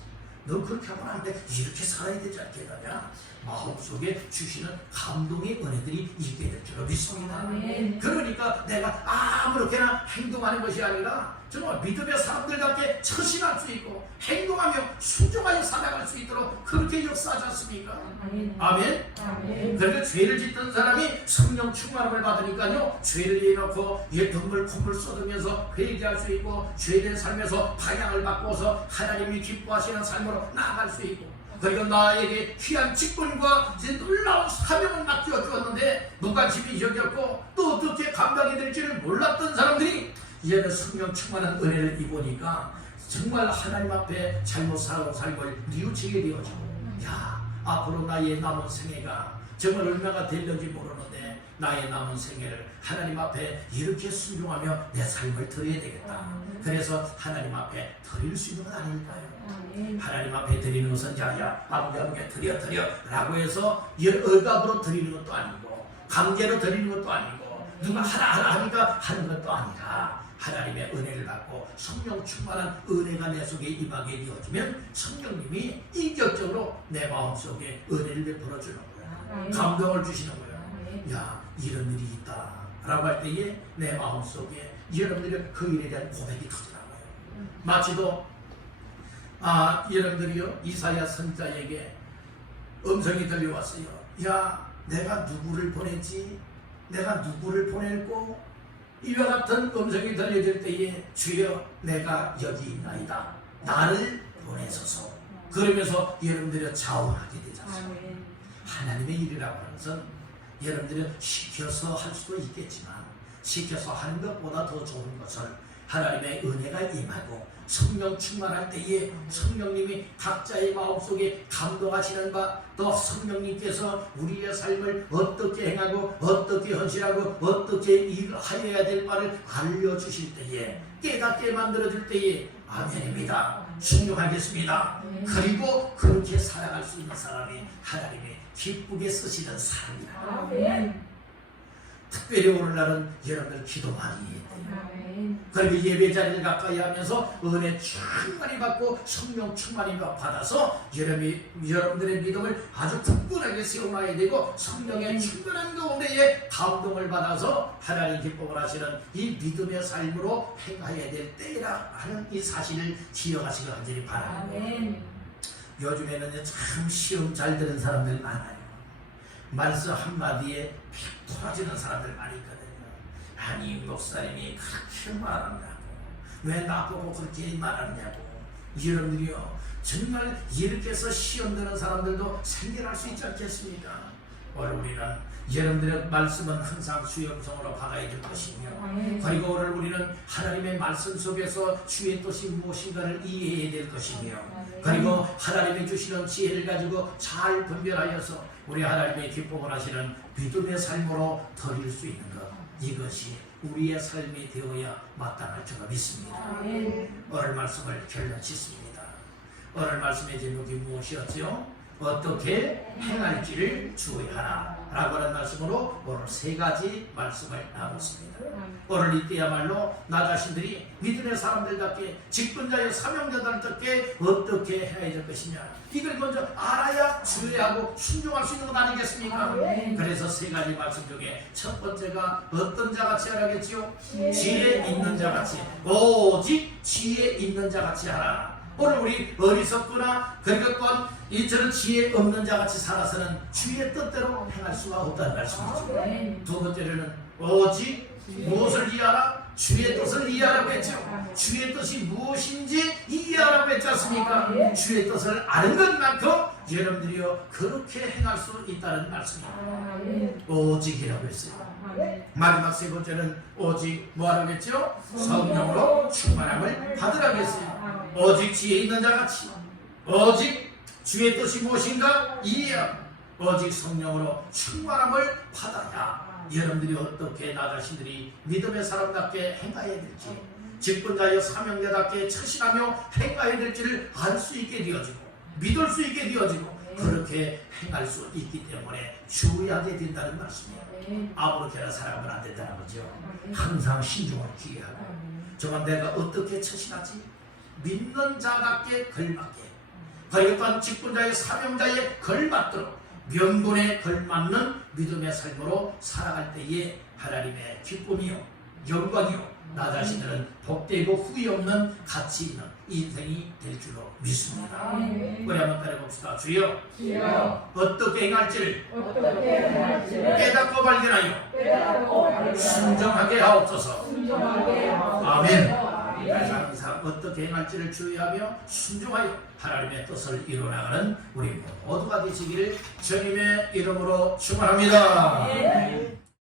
너 그렇게 하면 안 돼, 이렇게 살아야 되지 않겠느냐, 마음속에 주시는 감동의 은혜들이 있게 될 줄 믿습니다. 아멘. 그러니까 내가 아무렇게나 행동하는 것이 아니라 정말 믿음의 사람들답게 처신할 수 있고 행동하며 순종하여 살아갈 수 있도록 그렇게 역사하지 않습니까? 아멘. 아멘. 아멘. 그러니까 죄를 짓던 사람이 성령 충만함을 받으니까요 죄를 이해놓고 덤물 콧물 쏟으면서 회개할 수 있고 죄된 삶에서 방향을 바꿔서 하나님이 기뻐하시는 삶으로 나아갈 수 있고, 그리고 나에게 귀한 직분과 놀라운 사명을 맡겨 주었는데 무관심이 여겼고 또 어떻게 감당이 될지를 몰랐던 사람들이 이제는 성령 충만한 은혜를 입으니까 정말 하나님 앞에 잘못 살아온 삶을 뉘우치게 되어지고, 야 앞으로 나의 남은 생애가 정말 얼마가 될는지 모르는데 나의 남은 생애를 하나님 앞에 이렇게 순종하며 내 삶을 드려야 되겠다. 그래서 하나님 앞에 드릴 수 있는 건 아닐까요? 아멘. 하나님 앞에 드리는 것은 야야 아무게 드려 라고 해서 억압으로 드리는 것도 아니고 강제로 드리는 것도 아니고 누가 하라 하니까 하는 것도 아니라 하나님의 은혜를 받고 성령 충만한 은혜가 내 속에 임하게 되어지면 성령님이 인격적으로 내 마음속에 은혜를 베풀어 주는 거야. 감동을 주시는 거야. 야, 이런 일이 있다 라고 할 때에 내 마음속에 여러분들의 그 일에 대한 고백이 터지는 거예요. 마치도 여러분들이요 이사야 선자에게 음성이 들려왔어요. 야, 내가 누구를 보냈지? 내가 누구를 보냈고? 이와 같은 음성이 들려질 때에 주여 내가 여기 있나이다. 나를 보내소서. 그러면서 여러분들이 자원하게 되잖아요. 하나님의 일이라고 하는 것은 여러분들이 시켜서 할 수도 있겠지만 시켜서 하는 것보다 더 좋은 것을 하나님의 은혜가 임하고 성령 충만할 때에 성령님이 각자의 마음속에 감동하시는 바, 또 성령님께서 우리의 삶을 어떻게 행하고 어떻게 헌신하고 어떻게 일하여야 될 바를 알려주실 때에 깨닫게 만들어줄 때에 아멘입니다. 순종하겠습니다. 그리고 그렇게 살아갈 수 있는 사람이 하나님이 기쁘게 쓰시는 사람이다. 특별히 오늘날은 여러분들 기도 많이 해야 돼요. 그리고 예배 자리를 가까이 하면서 은혜 충만히 받고 성령 충만히 받아서 여러분들의 믿음을 아주 굳건하게 세워놔야 되고 성령의 충만한 가운데에 감동을 받아서 하나님 기쁨을 하시는 이 믿음의 삶으로 행해야 될 때라 하는 이 사실을 기억하시기 간절히 바랍니다. 요즘에는 참 시험 잘 되는 사람들 많아요. 말씀 한마디에 팩 돌아지는 사람들 많이 있거든요. 아니 목사님이 그렇게 말하냐고, 왜 나보고 그렇게 말하냐고. 여러분들이요 정말 이렇게 해서 시험 되는 사람들도 생겨날 수 있지 않겠습니까? 오늘 우리는 여러분들의 말씀은 항상 수용성으로 박아야 될 것이며, 그리고 오늘 우리는 하나님의 말씀 속에서 주의 뜻이 무엇인가를 이해해야 될 것이며, 그리고 하나님이 주시는 지혜를 가지고 잘 분별하여서 우리 하나님의 기쁨을 하시는 믿음의 삶으로 드릴 수 있는 것, 이것이 우리의 삶이 되어야 마땅할 줄로 믿습니다. 오늘 말씀을 결론 짓습니다. 오늘 말씀의 제목이 무엇이었죠? 어떻게 행할지를 주의하라 라고 하는 말씀으로 오늘 세 가지 말씀을 나눴습니다. 오늘 이때야말로 나 자신들이 믿음의 사람들답게 직분자의 사명자들답게 어떻게 해야 될 것이냐, 이걸 먼저 알아야 주의하고 순종할 수 있는 것 아니겠습니까? 그래서 세 가지 말씀 중에 첫 번째가 어떤 자같이 하라겠지요? 지혜 있는 자같이, 오직 지혜 있는 자같이 하라. 오늘 우리 어리석거나 그리고 또한 이처럼 지혜 없는 자같이 살아서는 주의 뜻대로 행할 수가 없다는 말씀이죠. 두 번째로는 오직 무엇을 이해하라? 주의 뜻을 이해하라고 했죠. 주의 뜻이 무엇인지 이해하라고 했지 않습니까? 주의 뜻을 아는 것만큼 여러분들이요 그렇게 행할 수 있다는 말씀입니다. 오직이라고 했어요. 마지막 세 번째는 오직 뭐하라고 했죠? 성령으로 충만함을 받으라고 했어요. 오직 지혜 있는 자같이, 오직 주의 뜻이 무엇인가 이해하라, 오직 성령으로 충만함을 받아라. 여러분들이 어떻게 나 자신들이 믿음의 사람답게 행해야 될지, 직분자여 사명자답게 처신하며 행해야 될지를 알 수 있게 되어지고 믿을 수 있게 되어지고 그렇게 행할 수 있기 때문에 주의하게 된다는 말씀이에요. 아무렇게나 살아가면 안 된다는 거죠. 항상 신중을 기해하고 정말 내가 어떻게 처신하지? 믿는 자답게 걸맞게, 그리고 또한 직분자의 사명자에 걸맞도록 명분에 걸맞는 믿음의 삶으로 살아갈 때에 하나님의 기쁨이요 영광이요 나 자신들은 복되고 후회 없는 가치 있는 인생이 될 줄로 믿습니다. 우리 한번 따라봅시다. 주여, 어떻게 행할지를 깨닫고 발견하여 순종하게 하옵소서. 아멘. 그래서 항상 어떻게 행할지를 주의하며 순종하여 하나님의 뜻을 이루어나가는 우리 모두가 되시기를 주님의 이름으로 축원합니다.